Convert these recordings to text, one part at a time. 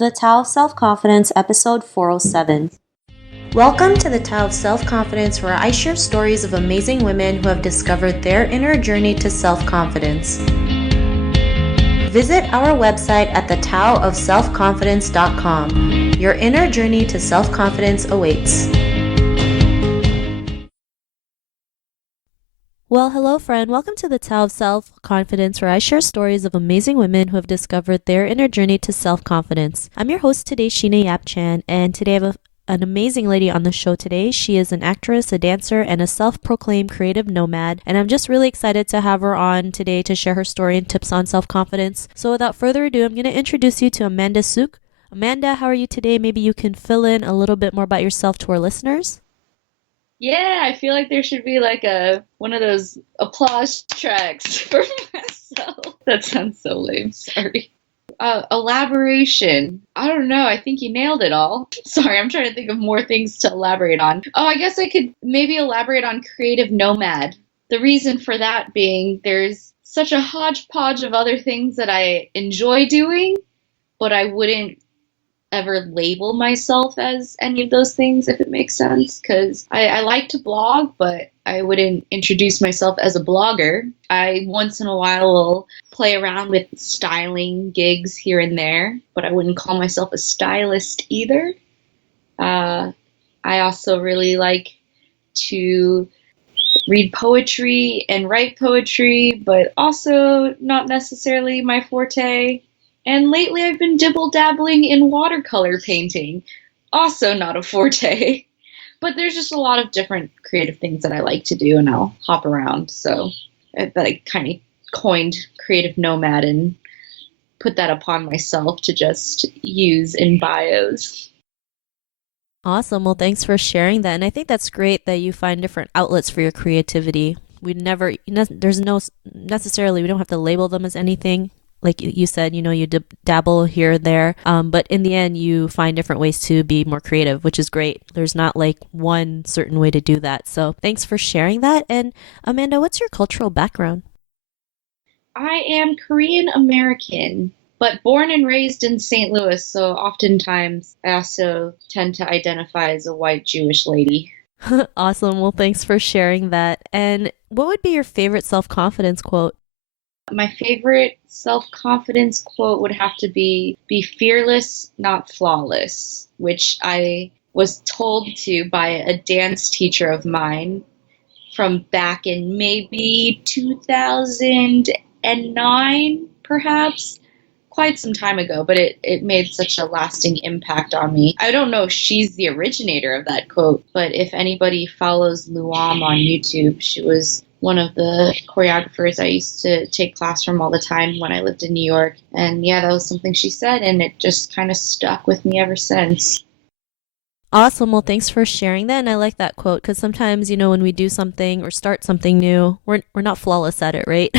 The Tao of Self-Confidence, episode 407. Welcome to the Tao of Self-Confidence, where I share stories of amazing women who have discovered their inner journey to self-confidence. Visit our website at thetaoofselfconfidence.com. Your inner journey to self-confidence awaits. Well, hello friend. Welcome to the Tao of Self-Confidence, where I share stories of amazing women who have discovered their inner journey to self-confidence. I'm your host today, Sheena Yap-Chan, and today I have an amazing lady on the show today. She is an actress, a dancer, and a self-proclaimed creative nomad, and I'm just really excited to have her on today to share her story and tips on self-confidence. So without further ado, I'm going to introduce you to Amanda Suk. Amanda, how are you today? Maybe you can fill in a little bit more about yourself to our listeners. Yeah, I feel like there should be like one of those applause tracks for myself. That sounds so lame, sorry. Elaboration. I don't know, I think you nailed it all. Sorry, I'm trying to think of more things to elaborate on. Oh, I guess I could maybe elaborate on creative nomad. The reason for that being there's such a hodgepodge of other things that I enjoy doing, but I wouldn't ever label myself as any of those things, if it makes sense, because I like to blog, but I wouldn't introduce myself as a blogger. I once in a while will play around with styling gigs here and there, but I wouldn't call myself a stylist either. I also really like to read poetry and write poetry, but also not necessarily my forte. And lately I've been dibble-dabbling in watercolor painting. Also not a forte. But there's just a lot of different creative things that I like to do, and I'll hop around. So I kind of coined creative nomad and put that upon myself to just use in bios. Awesome. Well, thanks for sharing that. And I think that's great that you find different outlets for your creativity. There's no necessarily, we don't have to label them as anything. Like you said, you dabble here or there, but in the end, you find different ways to be more creative, which is great. There's not like one certain way to do that. So thanks for sharing that. And Amanda, what's your cultural background? I am Korean American, but born and raised in St. Louis, so oftentimes I also tend to identify as a white Jewish lady. Awesome. Well, thanks for sharing that. And what would be your favorite self-confidence quote? My favorite self-confidence quote would have to be fearless, not flawless, which I was told to by a dance teacher of mine from back in maybe 2009, perhaps. Quite some time ago, but it made such a lasting impact on me. I don't know if she's the originator of that quote, but if anybody follows Luam on YouTube, she was one of the choreographers I used to take class from all the time when I lived in New York. And yeah, that was something she said, and it just kind of stuck with me ever since. Awesome. Well, thanks for sharing that. And I like that quote because sometimes, when we do something or start something new, we're not flawless at it, right?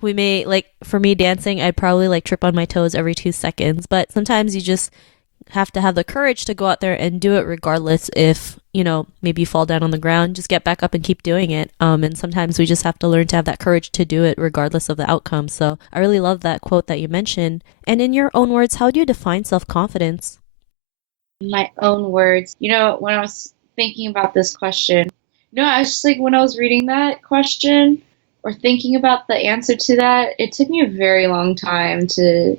We may, like, for me dancing, I'd probably trip on my toes every 2 seconds, but sometimes you just have to have the courage to go out there and do it regardless if, maybe you fall down on the ground, just get back up and keep doing it. And sometimes we just have to learn to have that courage to do it regardless of the outcome. So I really love that quote that you mentioned. And in your own words, how do you define self-confidence? My own words. When I was thinking about this question, I was just when I was reading that question, or thinking about the answer to that, it took me a very long time to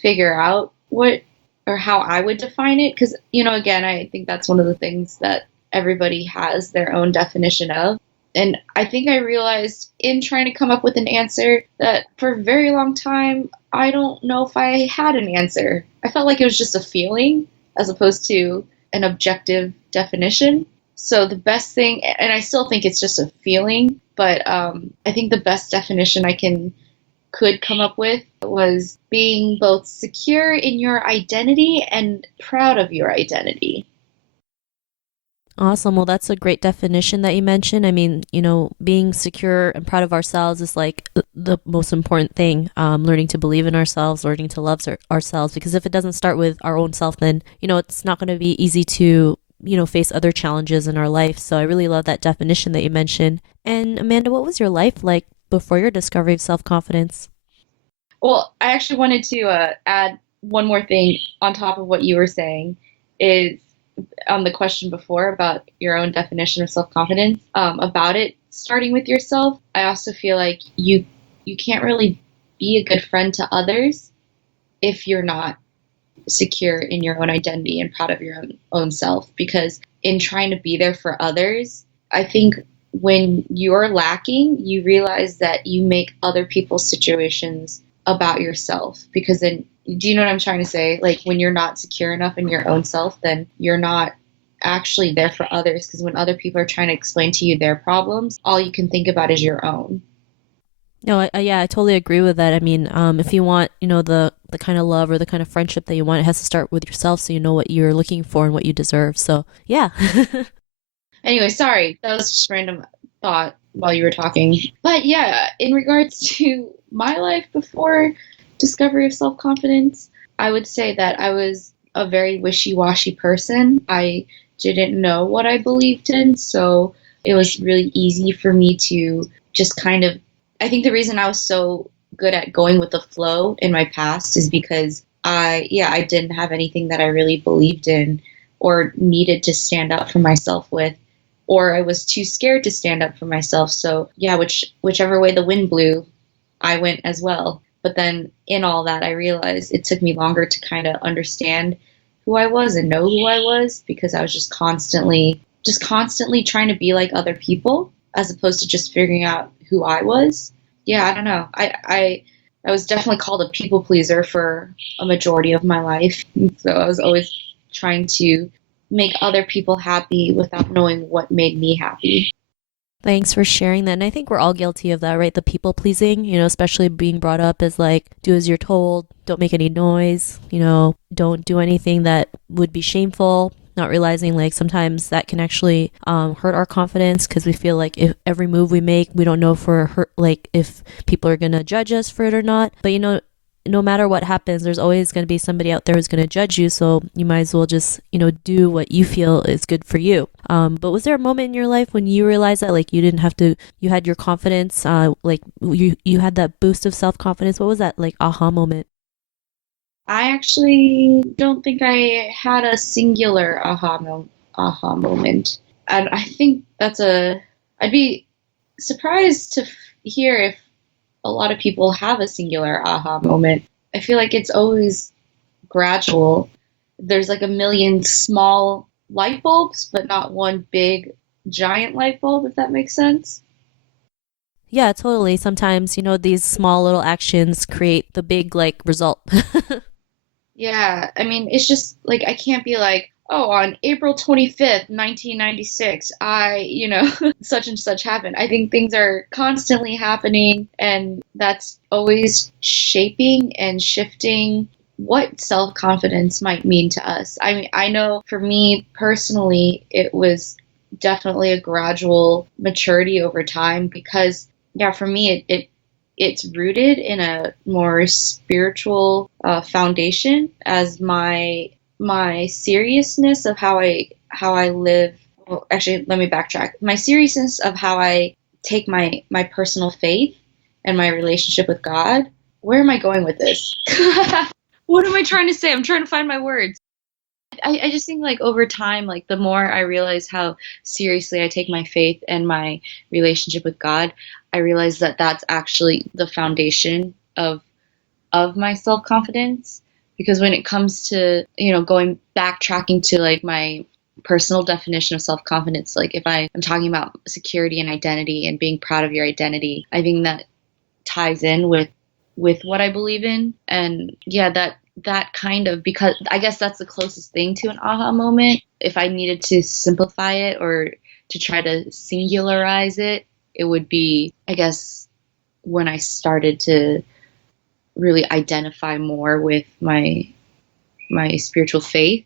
figure out what or how I would define it. Because, again, I think that's one of the things that everybody has their own definition of. And I think I realized in trying to come up with an answer that for a very long time, I don't know if I had an answer. I felt like it was just a feeling as opposed to an objective definition. So the best thing, and I still think it's just a feeling, but I think the best definition I could come up with was being both secure in your identity and proud of your identity. Awesome. Well, that's a great definition that you mentioned. I mean, being secure and proud of ourselves is like the most important thing. Learning to believe in ourselves, learning to love ourselves, because if it doesn't start with our own self, then, it's not going to be easy to face other challenges in our life. So I really love that definition that you mentioned. And Amanda, what was your life like before your discovery of self-confidence? Well, I actually wanted to add one more thing on top of what you were saying is on the question before about your own definition of self-confidence, about it starting with yourself. I also feel like you can't really be a good friend to others if you're not secure in your own identity and proud of your own self, because in trying to be there for others, I think when you're lacking, you realize that you make other people's situations about yourself, because then, do you know what I'm trying to say? Like, when you're not secure enough in your own self, then you're not actually there for others, because when other people are trying to explain to you their problems, all you can think about is your own. No, yeah, I totally agree with that. I mean, if you want, the kind of love or the kind of friendship that you want, it has to start with yourself, so you know what you're looking for and what you deserve. So, yeah. Anyway, sorry, that was just random thought while you were talking. But yeah, in regards to my life before discovery of self confidence, I would say that I was a very wishy washy person. I didn't know what I believed in, so it was really easy for me to just kind of. I think the reason I was so good at going with the flow in my past is because I didn't have anything that I really believed in or needed to stand up for myself with, or I was too scared to stand up for myself. So yeah, whichever way the wind blew, I went as well. But then in all that, I realized it took me longer to kind of understand who I was and know who I was, because I was just constantly trying to be like other people as opposed to just figuring out who I was. Yeah, I don't know. I was definitely called a people pleaser for a majority of my life. So I was always trying to make other people happy without knowing what made me happy. Thanks for sharing that. And I think we're all guilty of that, right? The people pleasing, especially being brought up as like, do as you're told, don't make any noise, don't do anything that would be shameful. Not realizing like sometimes that can actually hurt our confidence, because we feel like if every move we make, we don't know if we're hurt, like if people are going to judge us for it or not. But no matter what happens, there's always going to be somebody out there who's going to judge you. So you might as well just, do what you feel is good for you. But was there a moment in your life when you realized that like you didn't have to, you had your confidence, like you had that boost of self-confidence? What was that like aha moment? I actually don't think I had a singular aha moment. And I think I'd be surprised to hear if a lot of people have a singular aha moment. I feel like it's always gradual. There's like a million small light bulbs, but not one big giant light bulb, if that makes sense. Yeah, totally. Sometimes, these small little actions create the big like result. Yeah, I mean, it's just like I can't be like, oh, on April 25th, 1996, such and such happened. I think things are constantly happening, and that's always shaping and shifting what self confidence might mean to us. I mean, I know for me personally, it was definitely a gradual maturity over time, because, yeah, for me, it's rooted in a more spiritual foundation, as my seriousness of how I live. Well, actually, let me backtrack. My seriousness of how I take my personal faith and my relationship with God. Where am I going with this? What am I trying to say? I'm trying to find my words. I just think like over time, like the more I realize how seriously I take my faith and my relationship with God, I realize that that's actually the foundation of my self confidence. Because when it comes to going backtracking to like my personal definition of self confidence, like if I'm talking about security and identity and being proud of your identity, I think that ties in with what I believe in. And yeah, that kind of, because I guess that's the closest thing to an aha moment. If I needed to simplify it or to try to singularize it, it would be, I guess, when I started to really identify more with my spiritual faith.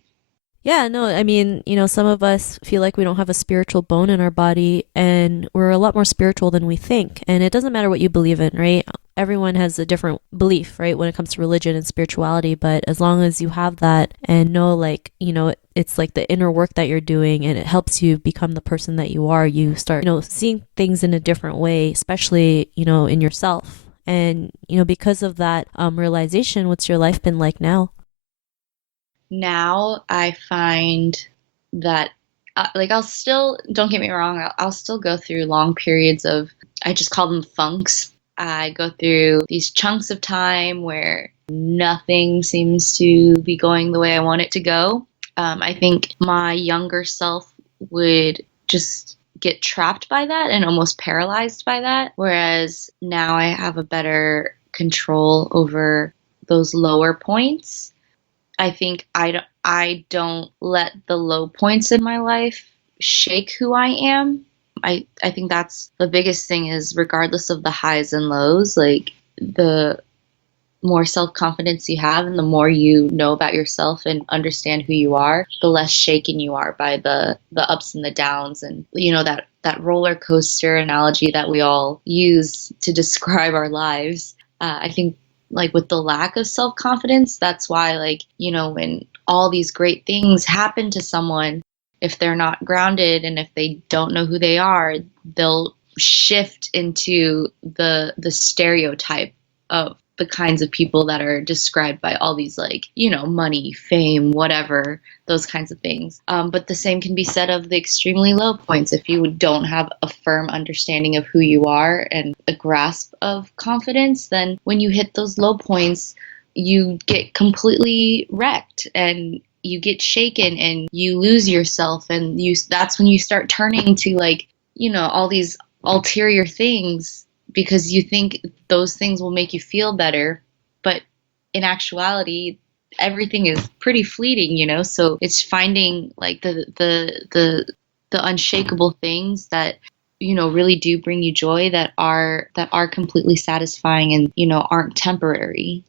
Yeah, no, I mean, some of us feel like we don't have a spiritual bone in our body, and we're a lot more spiritual than we think. And it doesn't matter what you believe in, right? Everyone has a different belief, right, when it comes to religion and spirituality. But as long as you have that and know, like, it's like the inner work that you're doing, and it helps you become the person that you are, you start, seeing things in a different way, especially, in yourself. And, because of that realization, what's your life been like now? now I find that, like, I'll still, don't get me wrong, I'll still go through long periods of, I just call them funks. I go through these chunks of time where nothing seems to be going the way I want it to go. I think my younger self would just get trapped by that and almost paralyzed by that. Whereas now I have a better control over those lower points. I think I don't let the low points in my life shake who I am. I think that's the biggest thing is regardless of the highs and lows, like the more self-confidence you have and the more you know about yourself and understand who you are, the less shaken you are by the ups and the downs. And that roller coaster analogy that we all use to describe our lives. I think like with the lack of self-confidence, that's why when all these great things happen to someone, if they're not grounded and if they don't know who they are, they'll shift into the stereotype of the kinds of people that are described by all these money, fame, whatever, those kinds of things. But the same can be said of the extremely low points. If you don't have a firm understanding of who you are and a grasp of confidence, then when you hit those low points, you get completely wrecked and you get shaken and you lose yourself. And that's when you start turning to all these ulterior things because you think those things will make you feel better. But in actuality, everything is pretty fleeting. So it's finding like the unshakable things that really do bring you joy, that are completely satisfying and aren't temporary.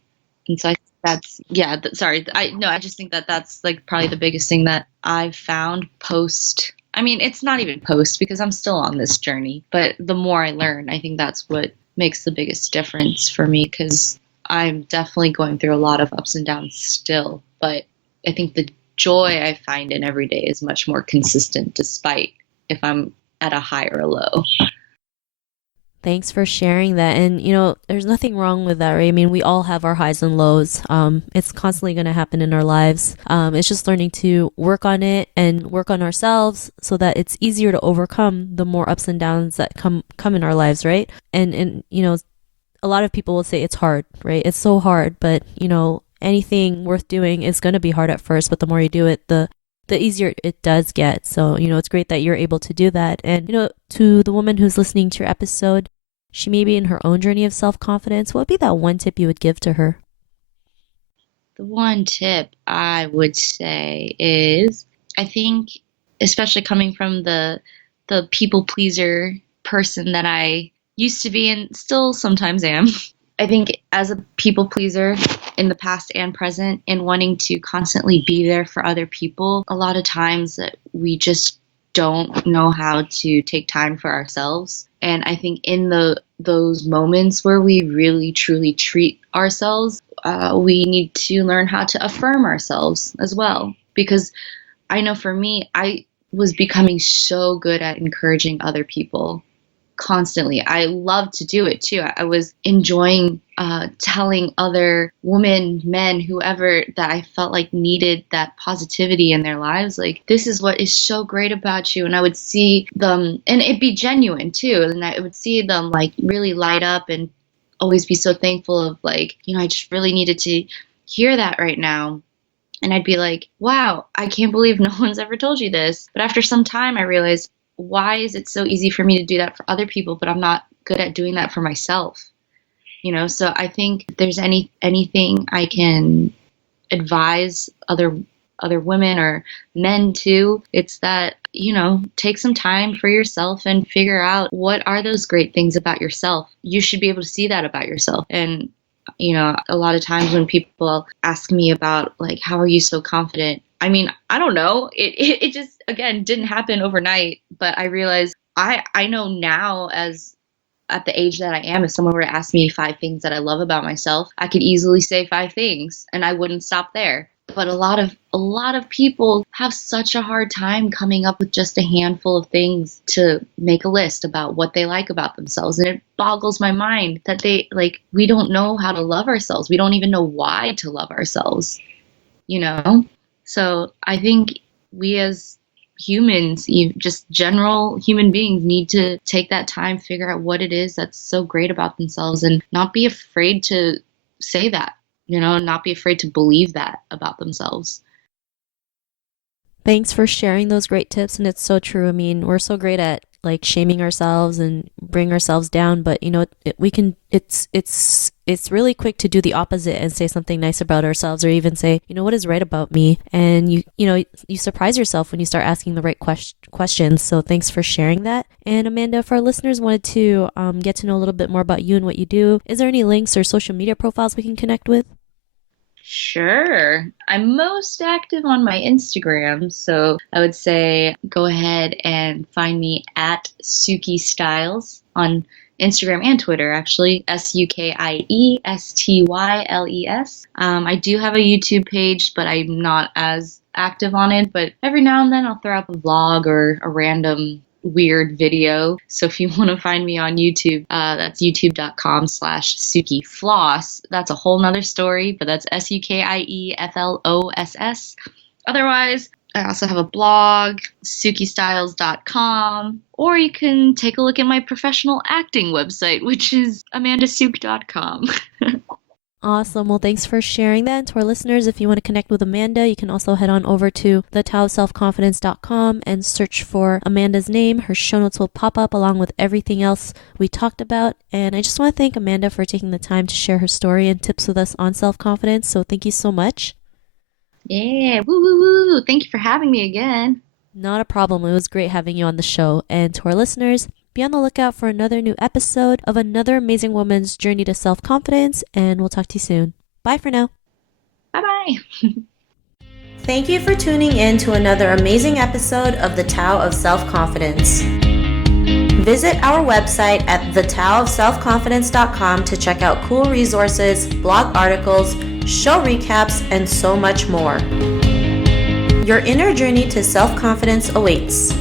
And so I think that's, yeah, sorry. I just think that that's like probably the biggest thing that I've found post. I mean, it's not even post because I'm still on this journey, but the more I learn, I think that's what makes the biggest difference for me, because I'm definitely going through a lot of ups and downs still, but I think the joy I find in every day is much more consistent despite if I'm at a high or a low. Thanks for sharing that. And, there's nothing wrong with that, right? I mean, we all have our highs and lows. It's constantly going to happen in our lives. It's just learning to work on it and work on ourselves so that it's easier to overcome the more ups and downs that come in our lives, right? And a lot of people will say it's hard, right? It's so hard, but, anything worth doing is going to be hard at first, but the more you do it, the easier it does get. So, it's great that you're able to do that. And, to the woman who's listening to your episode, she may be in her own journey of self-confidence. What would be that one tip you would give to her? The one tip I would say is, I think, especially coming from the people pleaser person that I used to be and still sometimes am, I think as a people pleaser in the past and present and wanting to constantly be there for other people, a lot of times that we just don't know how to take time for ourselves. And I think in those moments where we really truly treat ourselves, we need to learn how to affirm ourselves as well. Because I know for me, I was becoming so good at encouraging other people constantly. I love to do it too. I was enjoying telling other women, men, whoever that I felt like needed that positivity in their lives, like, this is what is so great about you. And I would see them, and it'd be genuine too. And I would see them like really light up and always be so thankful of like, I just really needed to hear that right now. And I'd be like, wow, I can't believe no one's ever told you this. But after some time, I realized, why is it so easy for me to do that for other people, but I'm not good at doing that for myself? So I think if there's anything I can advise other women or men too, it's that, take some time for yourself and figure out what are those great things about yourself. You should be able to see that about yourself. And, a lot of times when people ask me about like, how are you so confident? I mean, I don't know. It just, again, didn't happen overnight, but I realized I know now, as at the age that I am, if someone were to ask me 5 things that I love about myself, I could easily say 5 things and I wouldn't stop there. But a lot of people have such a hard time coming up with just a handful of things to make a list about what they like about themselves. And it boggles my mind that we don't know how to love ourselves. We don't even know why to love ourselves, So I think we as humans, just general human beings, need to take that time, figure out what it is that's so great about themselves, and not be afraid to say that, not be afraid to believe that about themselves. Thanks for sharing those great tips. And it's so true. I mean, we're so great at like shaming ourselves and bring ourselves down, but we can, it's really quick to do the opposite and say something nice about ourselves, or even say, what is right about me? And you surprise yourself when you start asking the right questions. So thanks for sharing that. And Amanda, if our listeners wanted to get to know a little bit more about you and what you do, is there any links or social media profiles we can connect with? Sure. I'm most active on my Instagram, so I would say go ahead and find me at Suki Styles on Instagram and Twitter, actually. SUKIESTYLES. I do have a YouTube page, but I'm not as active on it. But every now and then I'll throw up a vlog or a random weird video. So if you want to find me on YouTube, that's youtube.com/Suki Floss. That's a whole nother story, but that's SUKIEFLOSS. Otherwise, I also have a blog, sukistyles.com, or you can take a look at my professional acting website, which is amandasuk.com. Awesome. Well, thanks for sharing that. And to our listeners, if you want to connect with Amanda, you can also head on over to thetaoofselfconfidence.com and search for Amanda's name. Her show notes will pop up along with everything else we talked about. And I just want to thank Amanda for taking the time to share her story and tips with us on self-confidence. So thank you so much. Yeah, woo, woo, woo. Thank you for having me again. Not a problem. It was great having you on the show. And to our listeners, be on the lookout for another new episode of another amazing woman's journey to self-confidence, and we'll talk to you soon. Bye for now. Bye-bye. Thank you for tuning in to another amazing episode of The Tao of Self-Confidence. Visit our website at thetaoofselfconfidence.com to check out cool resources, blog articles, show recaps, and so much more. Your inner journey to self-confidence awaits.